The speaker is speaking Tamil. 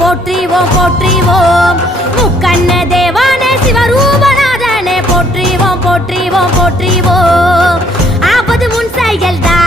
போற்றிவோம் போற்றிவோம் முக்கண்ண தேவானே சிவரூபநாதனே போற்றிவோம் போற்றிவோம் போற்றிவோம் ஆபத்து முன் செயல்தான்